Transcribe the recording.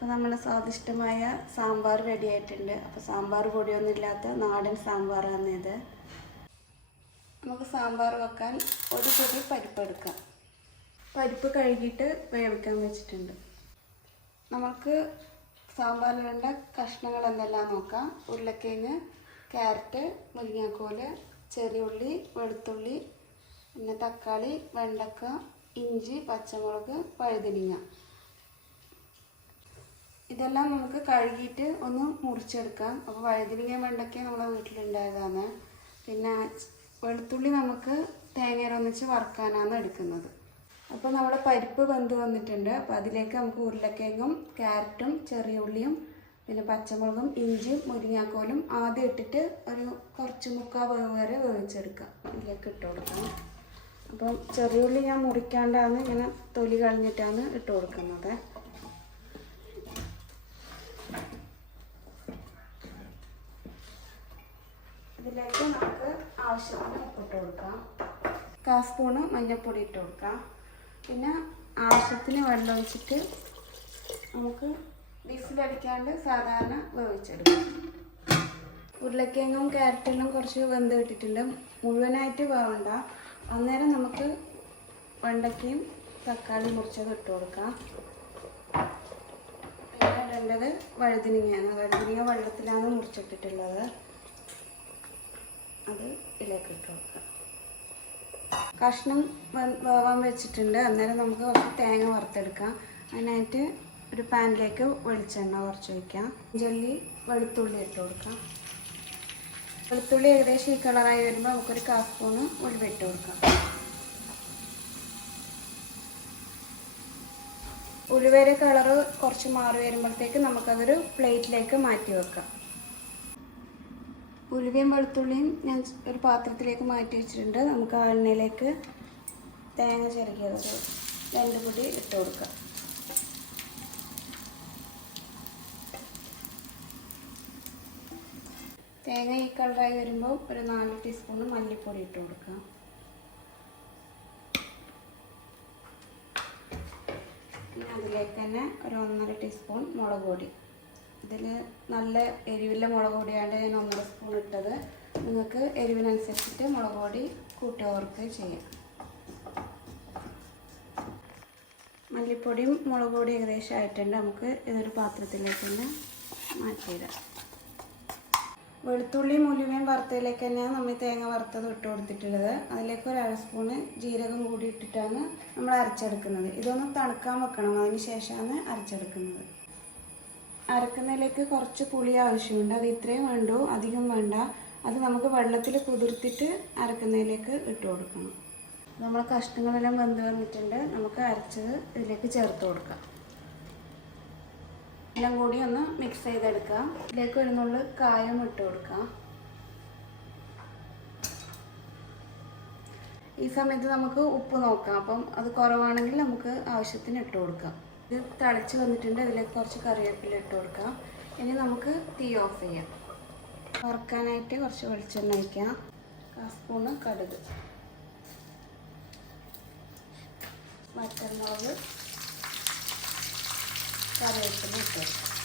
അപ്പോൾ നമ്മുടെ സ്വാദിഷ്ടമായ സാമ്പാർ റെഡിയായിട്ടുണ്ട് അപ്പോൾ സാമ്പാർ പൊടിയൊന്നും ഇല്ലാത്ത നാടൻ സാമ്പാറാണ് ഇത്. നമുക്ക് സാമ്പാർ വെക്കാൻ ഒരു പൊടി പരിപ്പ് എടുക്കാം. പരിപ്പ് കഴുകിയിട്ട് വേവിക്കാൻ വെച്ചിട്ടുണ്ട്. നമുക്ക് സാമ്പാറിന് വേണ്ട കഷ്ണങ്ങൾ എന്തെല്ലാം നോക്കാം. ഉരുളക്കിഴങ്ങ് ക്യാരറ്റ് മുരിങ്ങാക്കോൽ ചെറിയ ഉള്ളി വെളുത്തുള്ളി പിന്നെ തക്കാളി വെണ്ടക്ക ഇഞ്ചി പച്ചമുളക് വഴുതനങ്ങ. ഇതെല്ലാം നമുക്ക് കഴുകിയിട്ട് ഒന്ന് മുറിച്ചെടുക്കാം. അപ്പോൾ വഴുതനങ്ങ വെണ്ടയ്ക്ക നമ്മുടെ വീട്ടിലുണ്ടായതാണ്. പിന്നെ വെളുത്തുള്ളി നമുക്ക് തേങ്ങ ഒന്നിച്ച് വറുക്കാനാണ് എടുക്കുന്നത്. അപ്പോൾ നമ്മുടെ പരിപ്പ് വെന്ത് വന്നിട്ടുണ്ട്. അപ്പോൾ അതിലേക്ക് നമുക്ക് ഉരുളക്കിഴങ്ങും ക്യാരറ്റും ചെറിയ ഉള്ളിയും പിന്നെ പച്ചമുളകും ഇഞ്ചിയും മുരിങ്ങാക്കോലും ആദ്യം ഇട്ടിട്ട് ഒരു കുറച്ച് മുക്കാൽ വേവ് വരെ വേവിച്ചെടുക്കാം. ഇതിലേക്ക് ഇട്ട് കൊടുക്കാം അപ്പം ചെറിയ ഉള്ളി ഞാൻ മുറിക്കാണ്ടാണ് ഇങ്ങനെ തൊലി കളഞ്ഞിട്ടാണ് ഇട്ട് കൊടുക്കുന്നത്. ഇതിലേക്ക് നമുക്ക് ആവശ്യത്തിന് ഉപ്പിട്ട് കൊടുക്കാം. കാ സ്പൂണ് മഞ്ഞൾപ്പൊടി ഇട്ട് കൊടുക്കാം. പിന്നെ ആവശ്യത്തിന് വെള്ളം ഒഴിച്ചിട്ട് നമുക്ക് വിസിലടിക്കാണ്ട് സാധാരണ വേവിച്ചെടുക്കാം. ഉരുളക്കിഴങ്ങും ക്യാരറ്റെല്ലാം കുറച്ച് വെന്ത് കിട്ടിയിട്ടുണ്ട്. മുഴുവനായിട്ട് വേവണ്ട. അന്നേരം നമുക്ക് വെണ്ടയ്ക്കയും തക്കാളി മുറിച്ചത് ഇട്ട് കൊടുക്കാം. പിന്നെ ഇടേണ്ടത് വഴുതിനിങ്ങയാണ്. വഴുതിനിങ്ങ വെള്ളത്തിലാണ് മുറിച്ചിട്ടിട്ടുള്ളത്. അത് ഇതിലേക്ക് ഇട്ട് കൊടുക്കാം. കഷ്ണം വേവാൻ വെച്ചിട്ടുണ്ട്. അന്നേരം നമുക്ക് കുറച്ച് തേങ്ങ വറുത്തെടുക്കാം. അതിനായിട്ട് ഒരു പാനിലേക്ക് വെളിച്ചെണ്ണ കുറച്ച് വയ്ക്കാം ജെല്ലി വെളുത്തുള്ളി ഇട്ട് കൊടുക്കാം. വെളുത്തുള്ളി ഏകദേശം ഈ കളറായി വരുമ്പോൾ നമുക്കൊരു കാ സ്പൂണ് ഉലുവ ഇട്ട് കൊടുക്കാം. ഉലുവയുടെ കളറ് കുറച്ച് മാറി വരുമ്പോഴത്തേക്ക് നമുക്കതൊരു പ്ലേറ്റിലേക്ക് മാറ്റി വെക്കാം. ഉലുവയും വെളുത്തുള്ളിയും ഞാൻ ഒരു പാത്രത്തിലേക്ക് മാറ്റി വെച്ചിട്ടുണ്ട്. നമുക്ക് ആ എണ്ണയിലേക്ക് തേങ്ങ ചിരകിയത് രണ്ട് പൊടി ഇട്ട് കൊടുക്കാം. തേങ്ങ ഈ കളറായി വരുമ്പോൾ ഒരു നാല് ടീസ്പൂൺ മല്ലിപ്പൊടി ഇട്ട് കൊടുക്കാം. പിന്നെ അതിലേക്ക് തന്നെ ഒരു ഒന്നര ടീസ്പൂൺ മുളക് പൊടി. ഇതിൽ നല്ല എരിവില്ല മുളക് പൊടിയാണ് ഞാൻ ഒന്നര സ്പൂൺ ഇട്ടത്. നിങ്ങൾക്ക് എരിവിനനുസരിച്ചിട്ട് മുളക് പൊടി കൂട്ടി ചെയ്യാം. മല്ലിപ്പൊടിയും മുളക് പൊടി ഏകദേശം ആയിട്ടുണ്ട്. നമുക്ക് ഇതൊരു പാത്രത്തിലേക്ക് തന്നെ മാറ്റിയിടാം. വെളുത്തുള്ളിയും മുലുവയും വറുത്തതിലേക്ക് തന്നെയാണ് നമ്മൾ തേങ്ങ വറുത്തത് ഇട്ട് കൊടുത്തിട്ടുള്ളത്. അതിലേക്ക് ഒരു അര സ്പൂണ് ജീരകം കൂടി ഇട്ടിട്ടാണ് നമ്മൾ അരച്ചെടുക്കുന്നത്. ഇതൊന്ന് തണുക്കാൻ വെക്കണം. അതിന് ശേഷമാണ് അരച്ചെടുക്കുന്നത്. അരക്കുന്നതിലേക്ക് കുറച്ച് പുളി ആവശ്യമുണ്ട്. അത് ഇത്രയും വേണ്ടൂ അധികം വേണ്ട. അത് നമുക്ക് വെള്ളത്തിൽ കുതിർത്തിട്ട് അരക്കുന്നതിലേക്ക് ഇട്ട് കൊടുക്കണം. നമ്മൾ കഷ്ണങ്ങളെല്ലാം വെന്ത് വന്നിട്ടുണ്ട്. നമുക്ക് അരച്ചത് ഇതിലേക്ക് ചേർത്ത് കൊടുക്കാം. എല്ലാം കൂടി ഒന്ന് മിക്സ് ചെയ്തെടുക്കാം. ഇതിലേക്ക് ഒരു നുള്ളു കായം ഇട്ട് കൊടുക്കാം. ഈ സമയത്ത് നമുക്ക് ഉപ്പ് നോക്കാം. അപ്പം അത് കുറവാണെങ്കിൽ നമുക്ക് ആവശ്യത്തിന് ഇട്ട് കൊടുക്കാം. ഇത് തിളച്ച് വന്നിട്ടുണ്ട്. ഇതിലേക്ക് കുറച്ച് കറിവേപ്പില ഇട്ട് കൊടുക്കാം. ഇനി നമുക്ക് തീ ഓഫ് ചെയ്യാം. വറുക്കാനായിട്ട് കുറച്ച് വെളിച്ചെണ്ണ ഒഴിക്കാം. കാ സ്പൂണ് കടുക്. വറ്റൽമുളക്. കറിവേപ്പില ഇട്ട് കൊടുക്കാം.